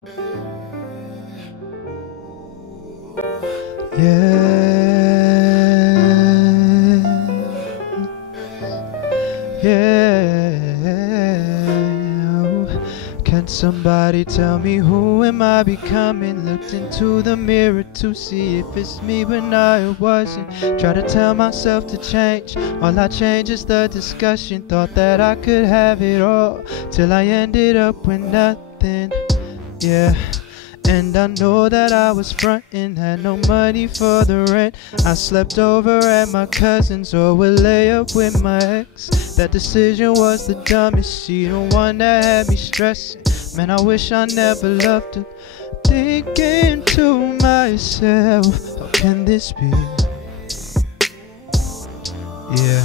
Can somebody tell me who am I becoming? Looked into the mirror to see if it's me, but no, it wasn't. Try to tell myself to change, all I change is the discussion. Thought that I could have it all, till I ended up with nothing. Yeah. And I know that I was frontin', had no money for the rent. I slept over at my cousin's or would lay up with my ex. That decision was the dumbest, she the one that had me stressing. Man, I wish I never loved her. Thinking to myself, how can this be? Yeah,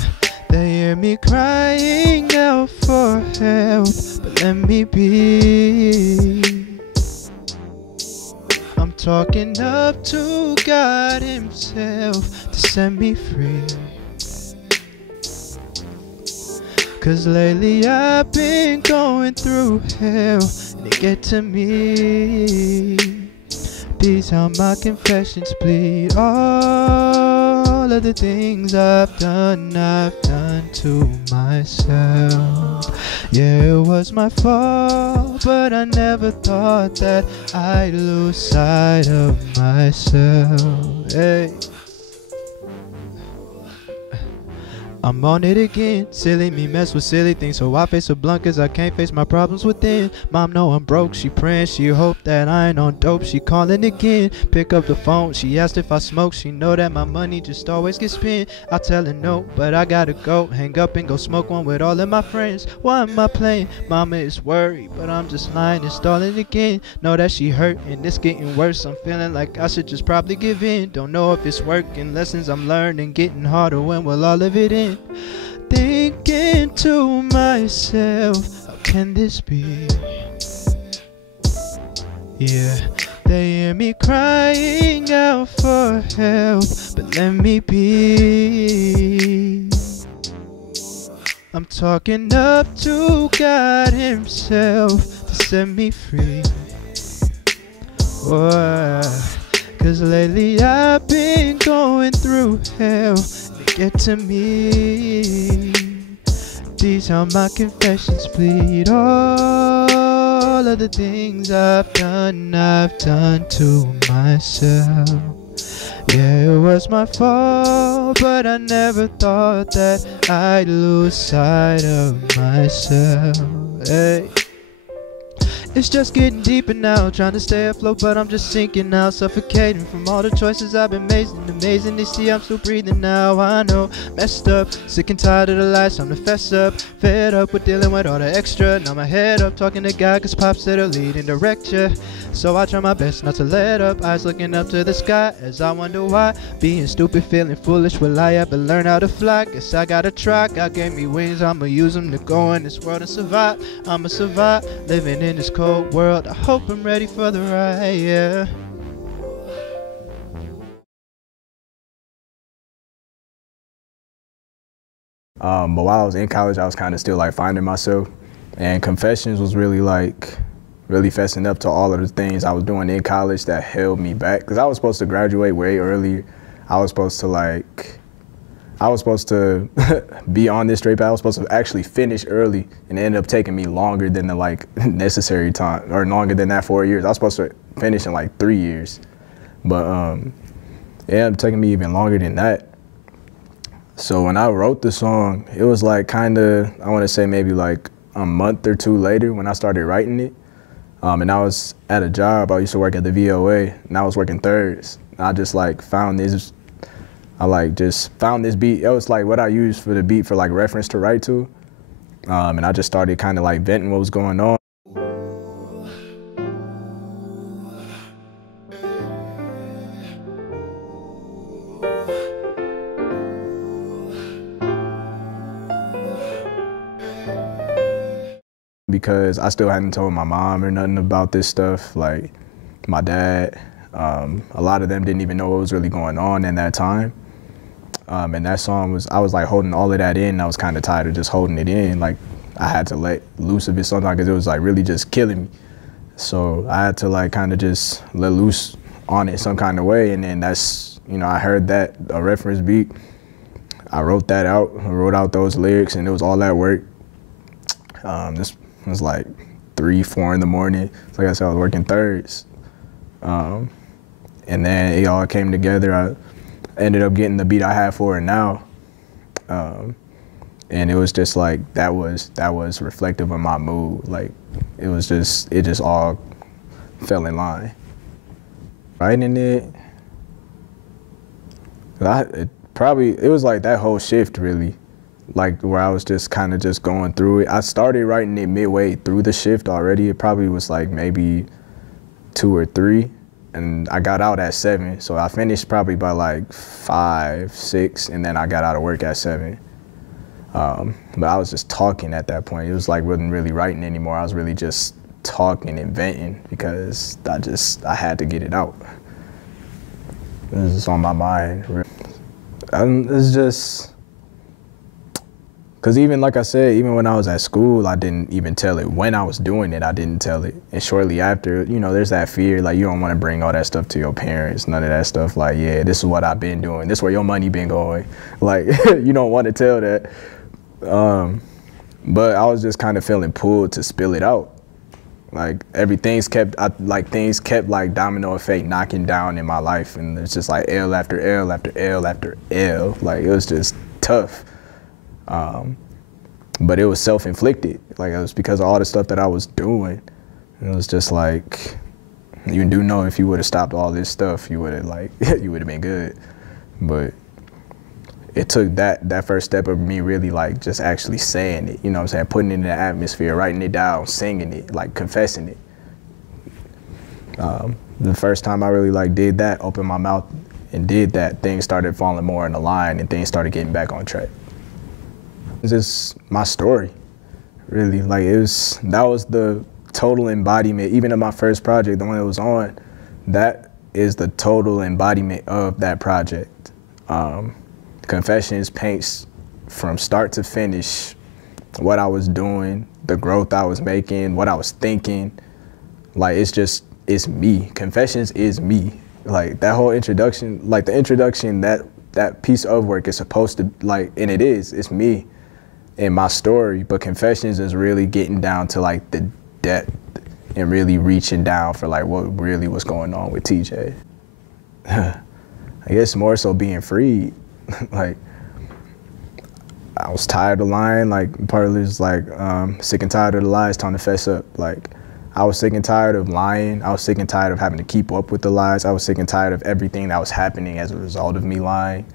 they hear me crying out for help, but let me be. I'm talking up to God himself to set me free. Cause lately I've been going through hell, and it get to me. These how my confessions bleed. All of the things I've done to myself. Yeah, it was my fault, but I never thought that I'd lose sight of myself. Hey. I'm on it again, silly me mess with silly things, so I face a blunt cause I can't face my problems within. Mom know I'm broke, she praying, she hope that I ain't on dope. She calling again, pick up the phone, she asked if I smoke. She know that my money just always gets spent. I tell her no, but I gotta go, hang up and go smoke one with all of my friends. Why am I playing? Mama is worried, but I'm just lying and stalling again. Know that she hurt and it's getting worse, I'm feeling like I should just probably give in. Don't know if it's working, lessons I'm learning getting harder, when will all of it end? Thinking to myself, how can this be? Yeah, they hear me crying out for help, but let me be. I'm talking up to God himself to set me free. Why? Cause lately I've been going through hell, get to me. These are my confessions plead. All of the things I've done to myself. Yeah, it was my fault, but I never thought that I'd lose sight of myself. Hey. It's just getting deeper now, trying to stay afloat, but I'm just sinking now, suffocating from all the choices I've been making. Amazing to see I'm still breathing now. I know, messed up, sick and tired of the lies, time to fess up. Fed up with dealing with all the extra. Now my head up, talking to God, cause Pop said he'll lead and direct ya. So I try my best not to let up, eyes looking up to the sky as I wonder why. Being stupid, feeling foolish, will I ever learn how to fly? Guess I gotta try, God gave me wings, I'ma use them to go in this world and survive. I'ma survive, living in this cold world. I hope I'm ready for the ride, yeah. But while I was in college, I was kind of still like finding myself, and Confessions was really fessing up to all of the things I was doing in college that held me back. Because I was supposed to graduate way earlier. I was supposed to be on this straight path. I was supposed to actually finish early, and it ended up taking me longer than the necessary time, or longer than that 4 years. I was supposed to finish in 3 years, but it ended up taking me even longer than that. So when I wrote the song, it was I want to say maybe a month or two later when I started writing it. And I was at a job. I used to work at the VOA, and I was working thirds. And I just found this. Just found this beat. It was what I used for the beat for reference to write to. And I just started kind of venting what was going on. Because I still hadn't told my mom or nothing about this stuff, my dad. A lot of them didn't even know what was really going on in that time. And that song I was holding all of that in. I was kind of tired of just holding it in. I had to let loose of it sometimes because it was really just killing me. So I had to like kind of just let loose on it some kind of way. And then that's, you know, I heard that, a reference beat. I wrote that out, I wrote out those lyrics, and it was all that work. This was like 3, 4 in the morning. Like I said, I was working thirds. And then it all came together. I ended up getting the beat I have for it now. And it was just like, that was reflective of my mood. Like, it just all fell in line. Writing it, it was like that whole shift really, like where I was just kind of just going through it. I started writing it midway through the shift already. It probably was like maybe 2 or 3, and I got out at 7. So I finished probably by like 5, 6, and then I got out of work at 7. But I was just talking at that point. It was like wasn't really writing anymore. I was really just talking and venting because I had to get it out. It was just on my mind. It's just, cause even like I said, even when I was at school, I didn't even tell it. When I was doing it, I didn't tell it. And shortly after, you know, there's that fear, like you don't want to bring all that stuff to your parents, none of that stuff. Like, yeah, this is what I've been doing. This is where your money been going. Like, you don't want to tell that. But I was just kind of feeling pulled to spill it out. Like things kept like domino effect knocking down in my life, and it's just like L after L after L after L. Like it was just tough. But it was self-inflicted. Like it was because of all the stuff that I was doing. It was just like, you do know if you would have stopped all this stuff, you would have like you would have been good. But it took that first step of me really like just actually saying it, you know what I'm saying, putting it in the atmosphere, writing it down, singing it, like confessing it. The first time I really like did that, opened my mouth and did that, things started falling more in the line and things started getting back on track. It's just my story, really. Like that was the total embodiment, even of my first project, the one that was on, that is the total embodiment of that project. Confessions paints from start to finish what I was doing, the growth I was making, what I was thinking. Like it's me. Confessions is me. Like that whole introduction, like the introduction, that piece of work is supposed to like, and it's me and my story, but Confessions is really getting down to like the depth and really reaching down for like what really was going on with TJ. I guess more so being freed. Like, I was tired of lying. Like, part of it was like, sick and tired of the lies, time to fess up. Like, I was sick and tired of lying. I was sick and tired of having to keep up with the lies. I was sick and tired of everything that was happening as a result of me lying.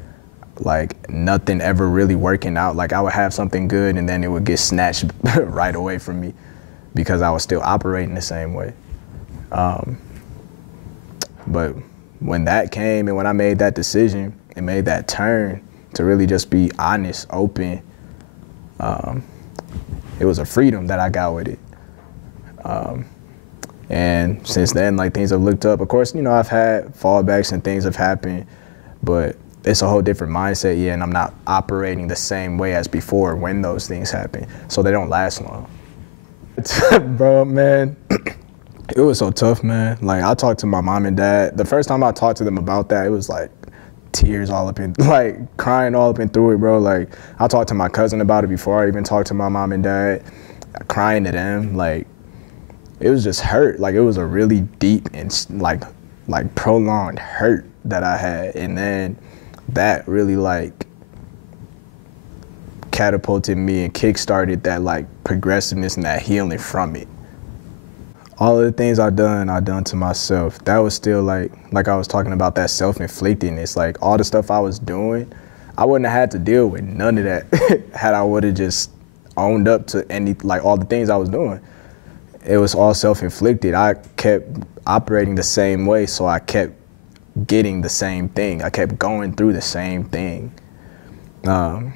Like, nothing ever really working out. Like, I would have something good and then it would get snatched right away from me because I was still operating the same way. But when that came and when I made that decision, and made that turn to really just be honest, open, it was a freedom that I got with it. And since then, like things have looked up. Of course, you know, I've had fallbacks and things have happened, but it's a whole different mindset, yeah, and I'm not operating the same way as before when those things happen, so they don't last long. Bro, man, it was so tough, man. Like, I talked to my mom and dad. The first time I talked to them about that, it was like, tears all up in, like crying all up and through it, bro. Like I talked to my cousin about it before I even talked to my mom and dad, crying to them. Like it was just hurt. Like it was a really deep and like prolonged hurt that I had. And then that really like catapulted me and kickstarted that like progressiveness and that healing from it. All of the things I've done to myself. That was still like I was talking about, that self-inflictedness. Like all the stuff I was doing, I wouldn't have had to deal with none of that had I would have just owned up to all the things I was doing. It was all self-inflicted. I kept operating the same way, so I kept getting the same thing. I kept going through the same thing. And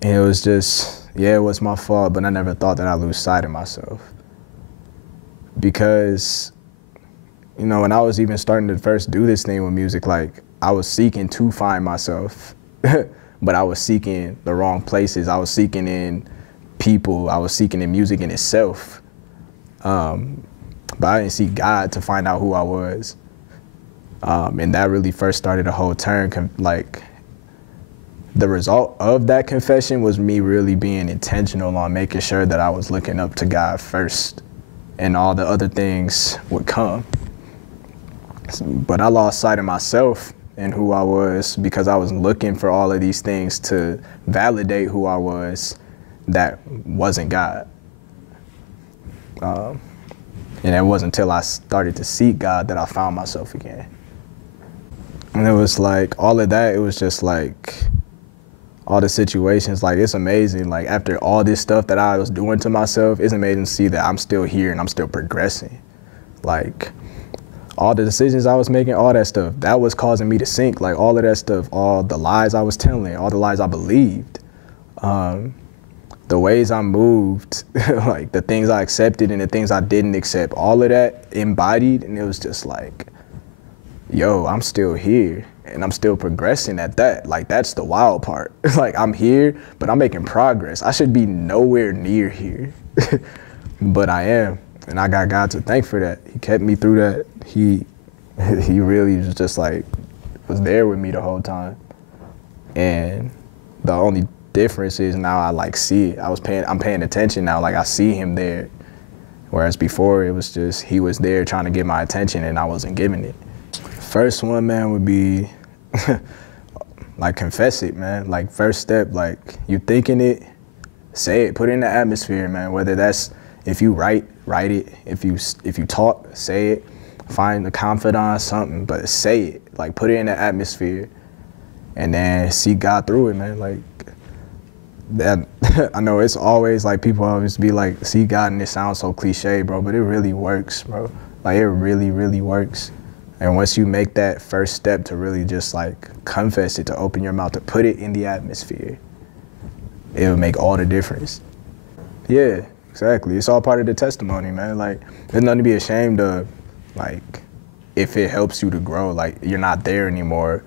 it was just, yeah, it was my fault, but I never thought that I'd lose sight of myself. Because, you know, when I was even starting to first do this thing with music, like I was seeking to find myself, but I was seeking the wrong places. I was seeking in people. I was seeking in music in itself. But I didn't seek God to find out who I was. And that really first started a whole turn. Like, the result of that confession was me really being intentional on making sure that I was looking up to God first, and all the other things would come. But I lost sight of myself and who I was because I was looking for all of these things to validate who I was that wasn't God. And it wasn't until I started to seek God that I found myself again. And it was like, all of that, it was just like, all the situations, like, it's amazing. Like, after all this stuff that I was doing to myself, it's amazing to see that I'm still here and I'm still progressing. Like, all the decisions I was making, all that stuff, that was causing me to sink. Like, all of that stuff, all the lies I was telling, all the lies I believed, the ways I moved, like the things I accepted and the things I didn't accept, all of that embodied. And it was just like, yo, I'm still here and I'm still progressing at that. Like, that's the wild part. Like, I'm here, but I'm making progress. I should be nowhere near here, but I am. And I got God to thank for that. He kept me through that. He really was just like, was there with me the whole time. And the only difference is now I like see it. I'm paying attention now. Like, I see him there. Whereas before it was just, he was there trying to get my attention and I wasn't giving it. First one, man, would be like, confess it, man. Like, first step, like, you thinking it, say it, put it in the atmosphere, man. Whether that's, if you write it. If you talk, say it. Find a confidant, something, but say it. Like, put it in the atmosphere, and then see God through it, man. Like, that. I know it's always like, people always be like, see God, and it sounds so cliche, bro, but it really works, bro. Like, it really, really works. And once you make that first step to really just like confess it, to open your mouth, to put it in the atmosphere, it will make all the difference. Yeah, exactly. It's all part of the testimony, man. Like, there's nothing to be ashamed of. Like, if it helps you to grow, like, you're not there anymore,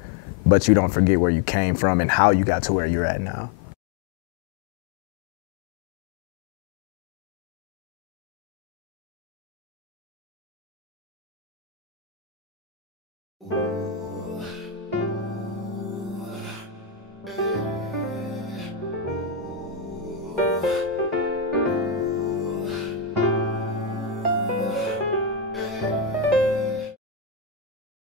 but you don't forget where you came from and how you got to where you're at now.